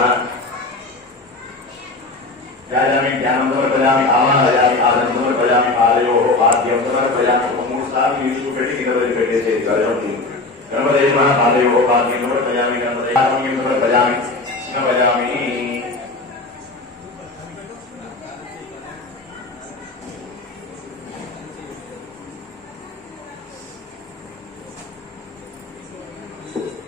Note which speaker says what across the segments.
Speaker 1: بعد جاد ہمیں جانم دور پجامی آمان حجامی آدم دور پجامی آلیو ہو آدیم دور پجامی حمود صاحب یوسف پیٹی کی نبری پیٹی سے اتگا جاؤں دی گرم دیش مہاں آلیو ہو آدیم دور پجامی گرم دیش مہاں آدیم دور پجامی سنا پجامی Thank you.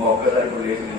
Speaker 1: موقع تھا کو لے کے